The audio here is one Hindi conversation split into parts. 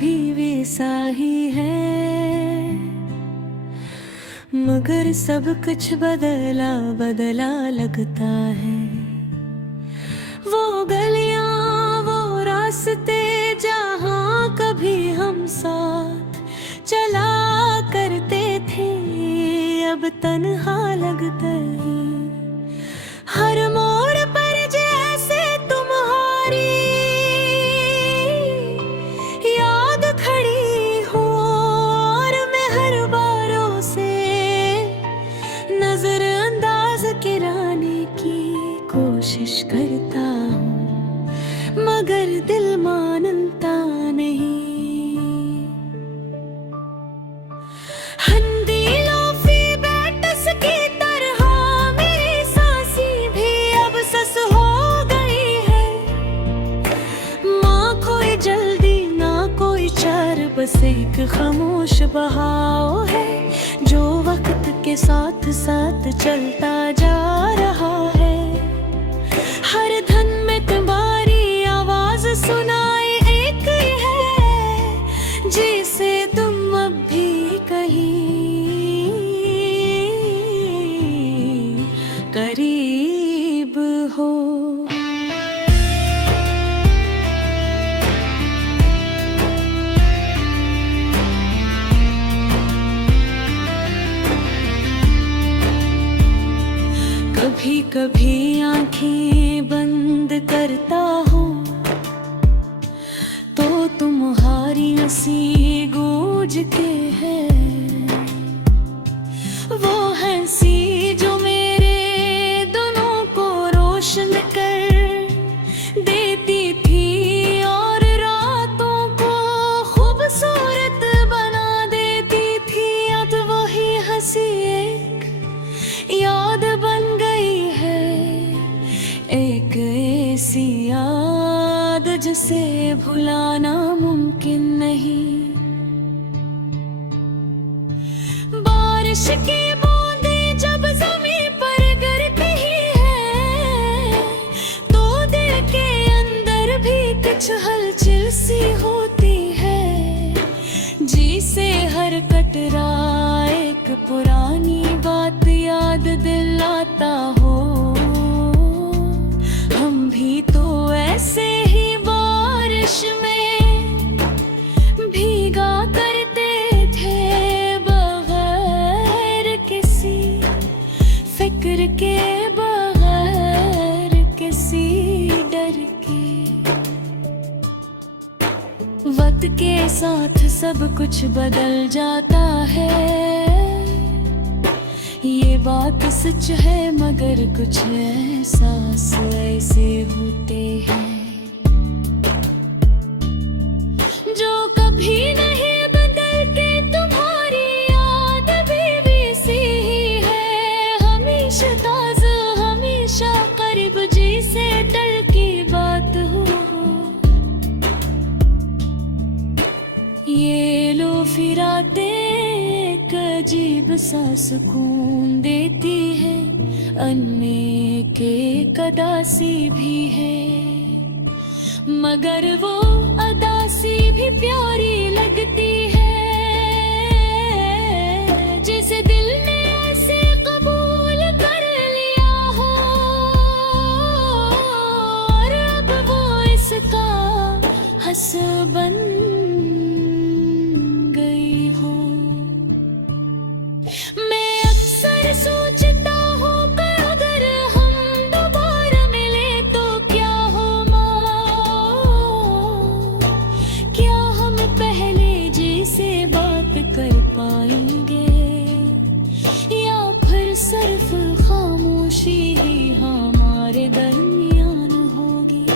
भी वैसा ही है, मगर सब कुछ बदला बदला लगता है। वो गलियां वो रास्ते जहाँ कभी हम साथ चला करते थे, अब तन्हा लगता है। हर मोड़ पर जैसे तुम्हारी याद खड़ी हो, और मैं हर बारों से नजरअंदाज कराने की कोशिश करता हूँ, मगर दिल मानता नहीं। बस एक खामोश बहाव है जो वक्त के साथ साथ चलता जा रहा है। हर धन में तुम्हारी आवाज सुनाए एक ही है, जिसे तुम अब भी कहीं करीब हो। कभी कभी आंखें बंद करता हूँ तो तुम्हारी हंसी गूंजती है। वो हंसी जो मेरे दोनों को रोशन कर देती थी और रातों को खूबसूरत बना देती थी, अब वही हंसी एक याद बन गई है। एक ऐसी याद जिसे भुलाना मुमकिन नहीं। बारिश की बूंदें जब ज़मीन पर गिरती है तो दिल के अंदर भी कुछ हलचल सी होती है, जिसे हर कतरा एक पुरानी बात याद दिलाता हो। हम भी तो ऐसे ही बारिश में भीगा करते थे, बगैर किसी फिक्र के, बगैर किसी डर के। वक्त के साथ सब कुछ बदल जाता है, ये बात सच है, मगर कुछ एहसास ऐसे होते हैं जो कभी नहीं बदलते। तुम्हारी याद भी वैसी ही है, हमेशा ताज़ा, हमेशा करीब, जैसे डर की बात हो। ये लो फिराते एक अजीब सा सुकून देती है, अन्य के कदासी भी है, मगर वो अदासी भी प्यारी लगती है। जिसे दिल ने ऐसे कबूल कर लिया हो और अब वो इसका हस्बैंड सोचता हूँ कि अगर हम दोबारा मिले तो क्या हो क्या हम पहले जैसे बात कर पाएंगे, या फिर सिर्फ खामोशी ही हमारे दरमियान होगी।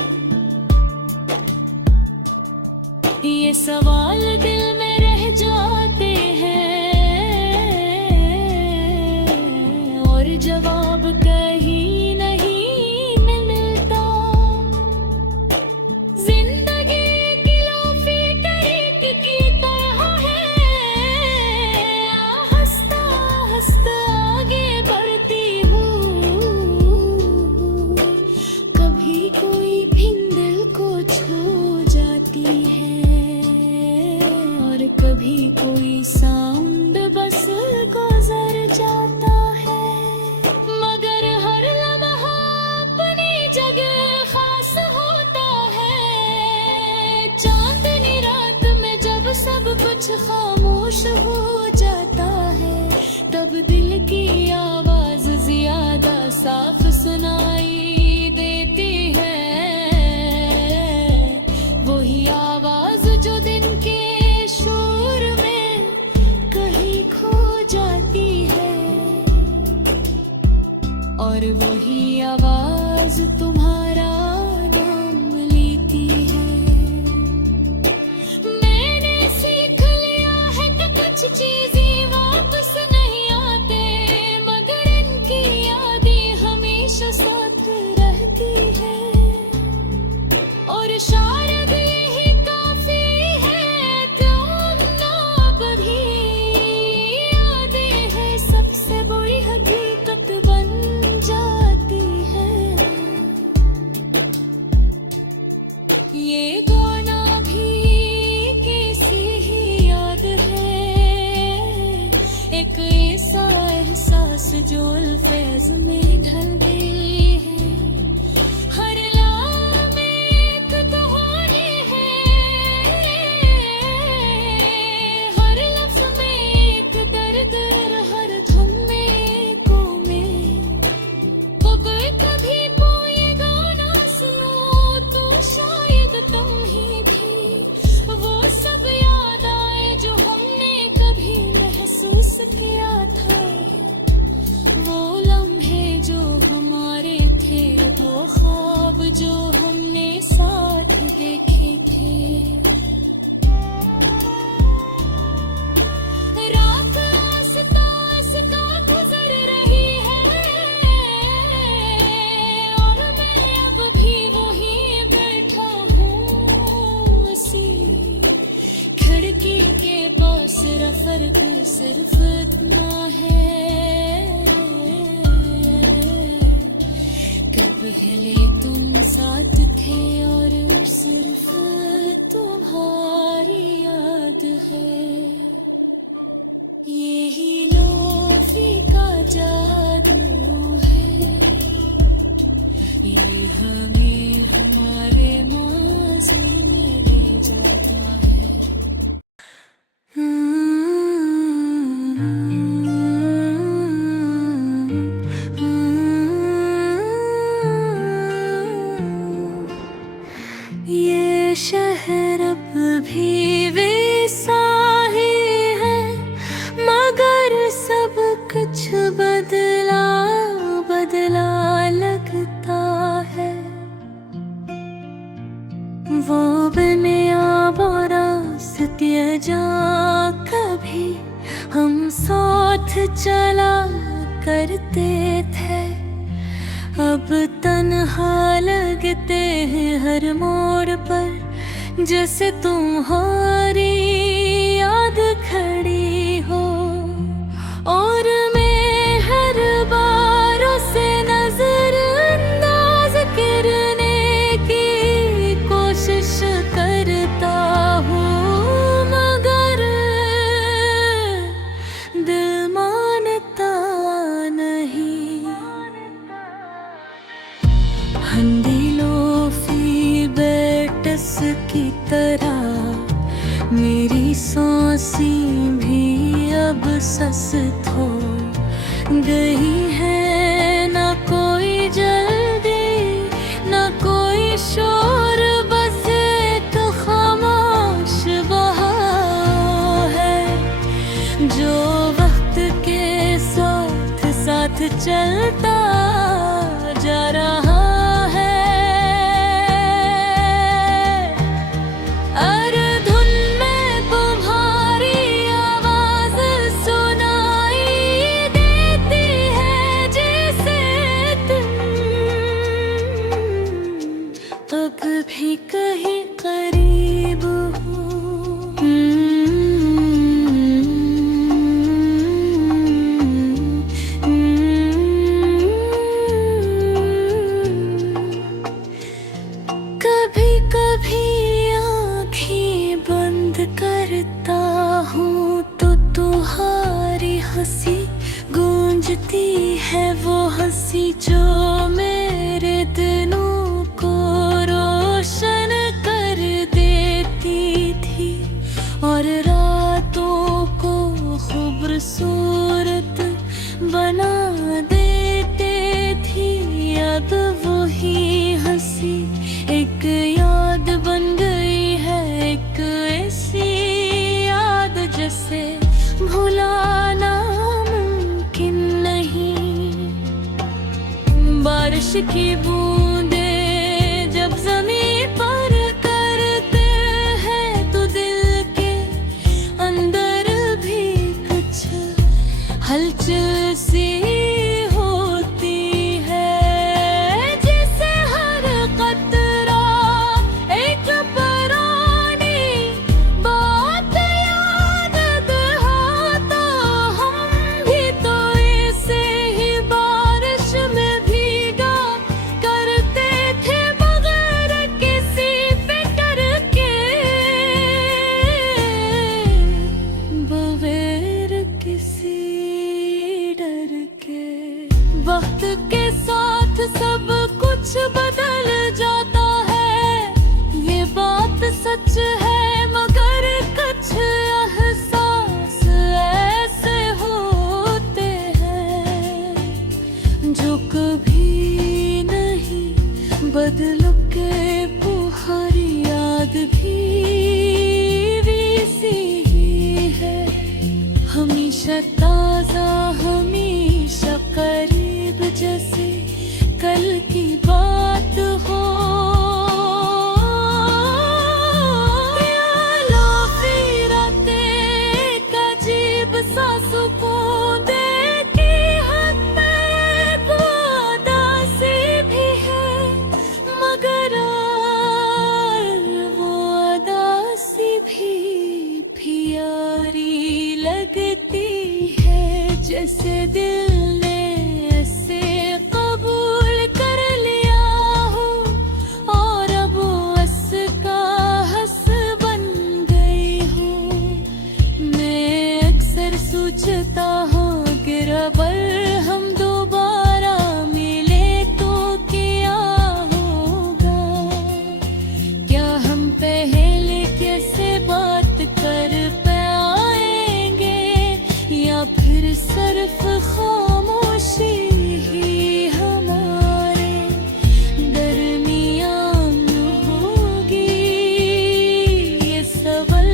ये सवाल दिल में रह जाते हैं, जवाब कहीं नहीं मिलता। जिंदगी की लोफी टरीक की तरह है, हंसता हंसता आगे बढ़ती हूँ। कभी कोई भी दिल को छू जाती है। कभी कोई साउंड बस गुजर जाता है, मगर हर लम्हा अपनी जगह खास होता है। चांदनी रात में जब सब कुछ खामोश हो जाता है, तब दिल की आवाज ज्यादा साफ सुनाई देती है। वही आवाज जो दिन के शोर में कहीं खो जाती है, और वही आवाज तुम्हारा नाम लेती है। मैंने सीख लिया है कि कुछ चीजें वापस नहीं आते, मगर इनकी यादें हमेशा साथ रहती है। और शायद यही काफी है, तुम ना कभी यादें हैं सबसे बुरी हकीकत बन जाती है। ये गाना भी किसी ही याद है, एक ऐसा एहसास जो अल्फाज में ढल गई है। हर लम्हे में एक कहानी है, हर लफ्ज में एक दर्द, हर धुन में एको में वो कोई कभी कोई गाना सुनो तो शायद तुम ही थी। वो सब याद आए जो हमने कभी महसूस किया था, वो लम्हे जो हमारे थे, वो ख्वाब जो हमने साथ देखे थे। रात आस्ता आस्ता गुजर रही है, और मैं अब भी वही बैठा हूँ उसी खिड़की के पास। फर्क सिर्फ इतना है, कब पहले तुम साथ थे और सिर्फ तुम्हारी याद है। यही लोफी का जादू है, ये हमें हमारे माज़ी में ले जाता है। ये शहर अब भी वैसा ही है, मगर सब कुछ बदला बदला लगता है। वो बुनियाद रास्ते जा कभी हम साथ चला करते थे, अब तन्हा लगते हैं हर मोड़ पर, जैसे तुम्हारी याद खड़ी हो। और मैं हर बार उसे नजर अंदाज करने की कोशिश करता हूँ, मगर दिल मानता नहीं। लोफी बेटस की तरह मेरी सांसें भी अब सस्त हो गई है। न कोई जल्दी न कोई शोर, बस एक खामोश बहाव है जो वक्त के साथ साथ चलता जा रहा। भी कहीं करीब हो, सी गूंजती है वो हंसी जो मेरे दिनों को रोशन कर देती थी और रातों को खूबसूरत बना देते थी। अब वही हंसी एक याद बन गई है, एक ऐसी याद जैसे भुलाना मुमकिन नहीं। बारिश की बूंदें जब ज़मीन पर करते हैं तो दिल के अंदर भी कुछ हलचल सी होती है, जैसे हर कतरा एक पुरानी बात याद दिलाता। हम भी तो ऐसे ही बारिश में भीगा करते थे बगैर किसी फिक्र के, बगैर किसी डर के। वक्त के साथ सब कुछ बदल जाता है, ये बात सच है, मगर कुछ एहसास ऐसे होते हैं जो कभी नहीं बदल के। पुरानी याद भी वैसी ही है, हमेशा ताजा, हमेशा करीब, जैसे कल की बात हो। फिर रातें अजीब सा सुकून देती हद में वो उदासी भी है, मगर वो उदासी भी प्यारी लगती है, जैसे दिल ने ऐसे कबूल कर लिया हो और अब उसका हंस बन गई हूँ। मैं अक्सर सोचता हूँ कि अगर हम दोबारा मिले तो क्या होगा, क्या हम पहले कैसे बात कर पाएंगे, या फिर सिर्फ खामोशी ही हमारे दरमियान होगी। ये सवाल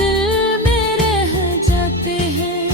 दिल में रह जाते हैं,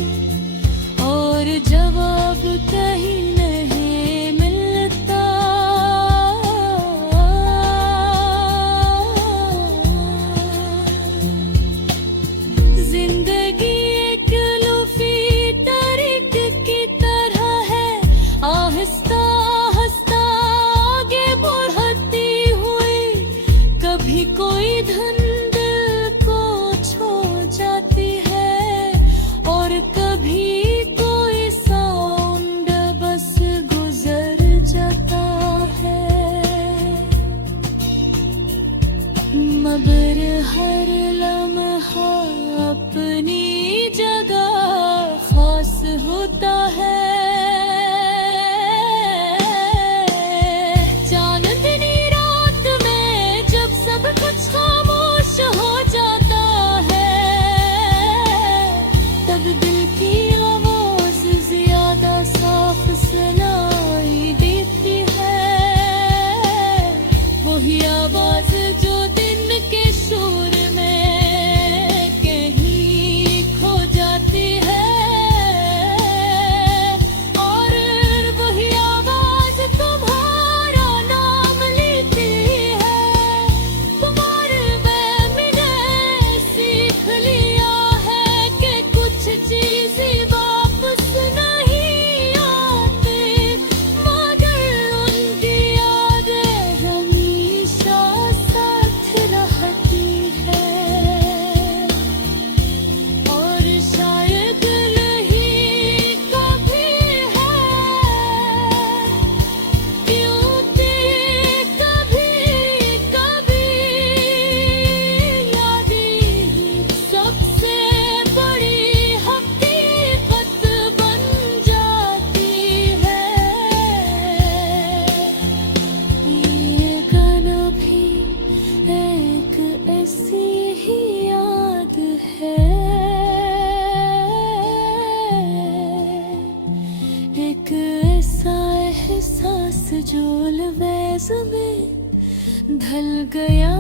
जोल वैस में ढल गया